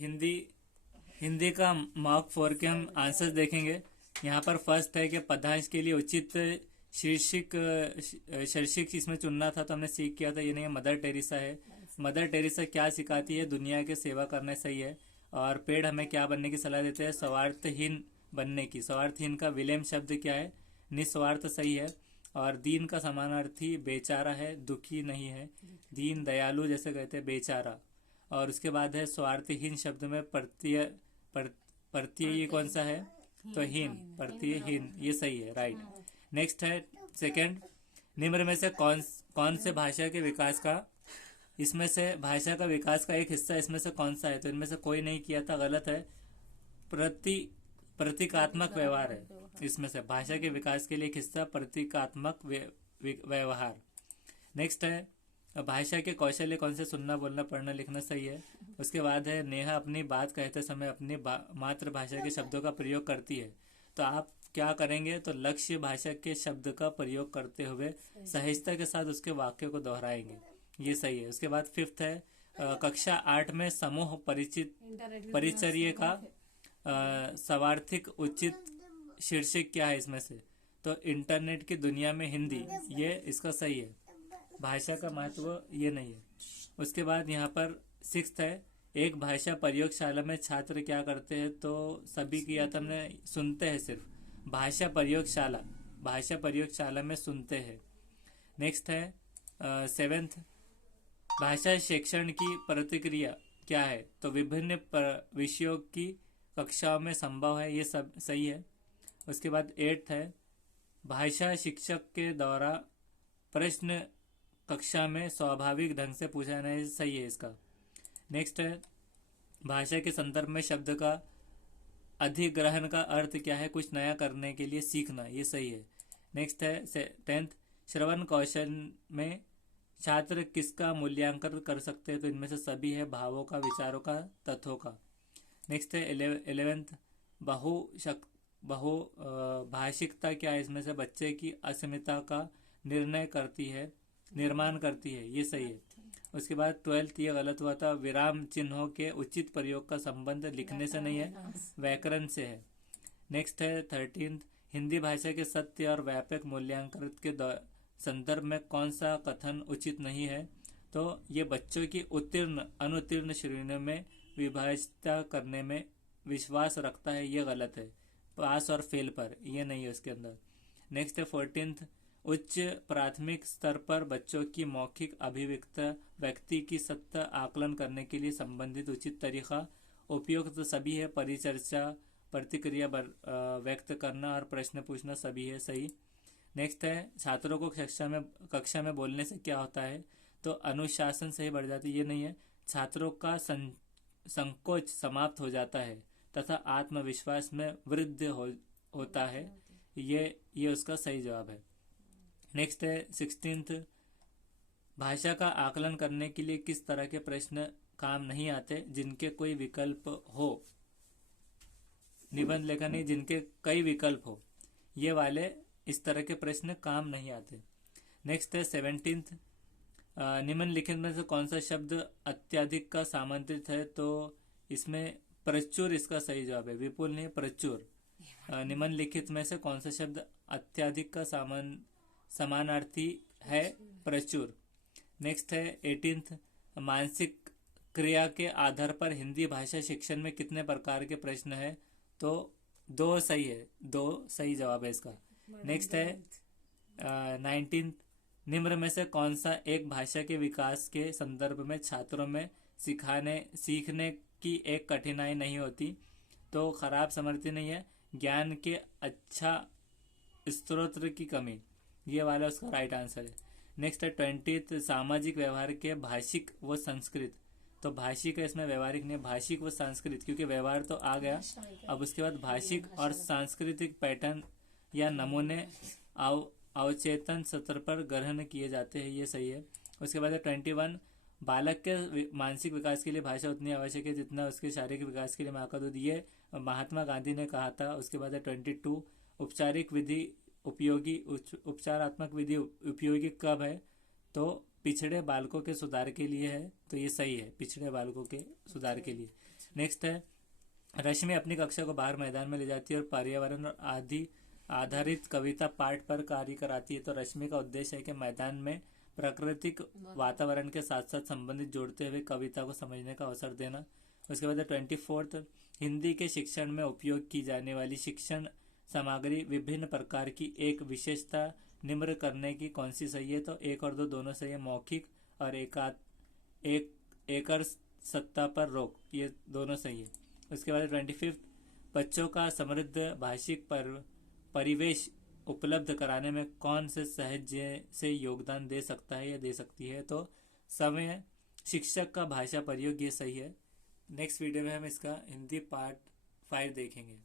हिंदी हिंदी का मार्क 4 के हम आंसर्स देखेंगे। यहाँ पर फर्स्ट है कि पदांश के लिए उचित शीर्षक इसमें चुनना था, तो हमने सीख किया था, ये नहीं है, मदर टेरेसा है। मदर टेरेसा क्या सिखाती है? दुनिया की सेवा करना, सही है। और पेड़ हमें क्या बनने की सलाह देते हैं? स्वार्थहीन बनने की। स्वार्थहीन का विलेम शब्द क्या है? निस्वार्थ, सही है। और दीन का समानार्थी बेचारा है, दुखी नहीं है। दीन दयालु जैसे कहते हैं, बेचारा। और उसके बाद है स्वार्थहीन शब्द में प्रत्यय प्रत्यय ये कौन सा है? तो हीन, प्रत्ययहीन, ये सही है, राइट। नेक्स्ट है सेकंड, निम्न में से कौन से भाषा के विकास का, इसमें से भाषा का विकास का एक हिस्सा इसमें से कौन सा है? तो इनमें से कोई नहीं किया था, गलत है। प्रति प्रतीकात्मक व्यवहार है इसमें से। भाषा के विकास के लिए एक हिस्सा प्रतीकात्मक व्यवहार। नेक्स्ट है भाषा के कौशल्य कौन से? सुनना, बोलना, पढ़ना, लिखना, सही है। उसके बाद है नेहा अपनी बात कहते समय अपनी मातृभाषा के शब्दों का प्रयोग करती है। तो आप क्या करेंगे? तो लक्ष्य भाषा के शब्द का प्रयोग करते हुए सहजता के साथ उसके वाक्य को दोहराएंगे, ये सही है। उसके बाद फिफ्थ है कक्षा 8 में समूह परिचर्या का सर्वार्थिक उचित शीर्षक क्या है इसमें से? तो इंटरनेट की दुनिया में हिंदी, ये इसका सही है। भाषा का महत्व ये नहीं है। उसके बाद यहाँ पर सिक्स्थ है एक भाषा प्रयोगशाला में छात्र क्या करते हैं? तो सभी किया था हमने, सुनते हैं सिर्फ। भाषा प्रयोगशाला में सुनते हैं। नेक्स्ट है सेवेंथ, भाषा शिक्षण की प्रतिक्रिया क्या है? तो विभिन्न विषयों की कक्षाओं में संभव है, ये सब सही है। उसके बाद एट्थ है भाषा शिक्षक के द्वारा प्रश्न कक्षा में स्वाभाविक ढंग से पूछा जाना है, सही है इसका। नेक्स्ट है भाषा के संदर्भ में शब्द का अधिग्रहण का अर्थ क्या है? कुछ नया करने के लिए सीखना, ये सही है। नेक्स्ट है टेंथ, श्रवण कौशल में छात्र किसका मूल्यांकन कर सकते हैं? तो इनमें से सभी है, भावों का, विचारों का, तथ्यों का। नेक्स्ट है 11th, भाषिकता क्या है? इसमें से बच्चे की अस्मिता का निर्माण करती है, ये सही है। उसके बाद 12th, ये गलत हुआ था, विराम चिन्हों के उचित प्रयोग का संबंध लिखने से नहीं है, व्याकरण से है। नेक्स्ट है 13th, हिंदी भाषा के सत्य और व्यापक मूल्यांकन के संदर्भ में कौन सा कथन उचित नहीं है? तो ये बच्चों की उत्तीर्ण अनुत्तीर्ण श्रेणियों में विभाजित करने में विश्वास रखता है, ये गलत है। पास और फेल पर, ये नहीं है उसके अंदर। नेक्स्ट है 14th, उच्च प्राथमिक स्तर पर बच्चों की मौखिक अभिव्यक्ति व्यक्ति की सत्ता आकलन करने के लिए संबंधित उचित तरीका उपयुक्त तो सभी है। परिचर्चा, प्रतिक्रिया व्यक्त करना और प्रश्न पूछना, सभी है, सही। नेक्स्ट है छात्रों को कक्षा में बोलने से क्या होता है? तो अनुशासन सही बढ़ जाती है, ये नहीं है। छात्रों का संकोच समाप्त हो जाता है तथा आत्मविश्वास में वृद्धि होता है, ये उसका सही जवाब है। नेक्स्ट है 16th, भाषा का आकलन करने के लिए किस तरह के प्रश्न काम नहीं आते? जिनके कोई विकल्प हो, निबंध लेखन जिनके कई विकल्प हो, ये वाले इस तरह के प्रश्न काम नहीं आते। नेक्स्ट है 17th, निम्नलिखित में से कौन सा शब्द अत्यधिक का सामंत्रित है? तो इसमें प्रचुर इसका सही जवाब है, विपुल नहीं, प्रचुर। निम्नलिखित में से कौन सा शब्द अत्यधिक का समानार्थी है? प्रचुर। नेक्स्ट है 18th, मानसिक क्रिया के आधार पर हिंदी भाषा शिक्षण में कितने प्रकार के प्रश्न है? तो 2 सही है, 2 सही जवाब है इसका। नेक्स्ट है 19th, निम्न में से कौन सा एक भाषा के विकास के संदर्भ में छात्रों में सीखने की एक कठिनाई नहीं होती? तो खराब समर्थी नहीं है, ज्ञान के अच्छा स्रोत की कमी, ये वाला उसका राइट आंसर है। नेक्स्ट है 20th, सामाजिक व्यवहार के भाषिक व संस्कृत। तो भाषिक है इसमें, व्यवहारिक नहीं, भाषिक व संस्कृत, क्योंकि व्यवहार तो आ गया। अब उसके बाद भाषिक और सांस्कृतिक पैटर्न या नमूने अवचेतन स्तर पर ग्रहण किए जाते हैं, ये सही है। उसके बाद 21, बालक के मानसिक विकास के लिए भाषा उतनी आवश्यक है जितना उसके शारीरिक विकास के लिए माँ का दूध, ये महात्मा गांधी ने कहा था। उसके बाद 22, उपचारात्मक विधि उपयोगी कब है? तो पिछड़े बालकों के सुधार के लिए है, तो ये सही है, पिछड़े बालकों के सुधार के लिए। नेक्स्ट है, रश्मि अपनी कक्षा को बाहर मैदान में ले जाती है और पर्यावरण और आदि आधारित कविता पाठ पर कार्य कराती है। तो रश्मि का उद्देश्य है कि मैदान में प्राकृतिक वातावरण के साथ साथ संबंधित जोड़ते हुए कविता को समझने का अवसर देना। उसके बाद 24th, हिंदी के शिक्षण में उपयोग की जाने वाली शिक्षण सामग्री विभिन्न प्रकार की एक विशेषता निम्न करने की कौन सी सही है? तो 1 और 2 दोनों सही है। मौखिक और एकर सत्ता पर रोक, ये दोनों सही है। उसके बाद 25th, बच्चों का समृद्ध भाषिक परिवेश उपलब्ध कराने में कौन से सहज से योगदान दे सकता है या दे सकती है? तो समय शिक्षक का भाषा प्रयोग, ये सही है। नेक्स्ट वीडियो में हम इसका हिंदी पार्ट 5 देखेंगे।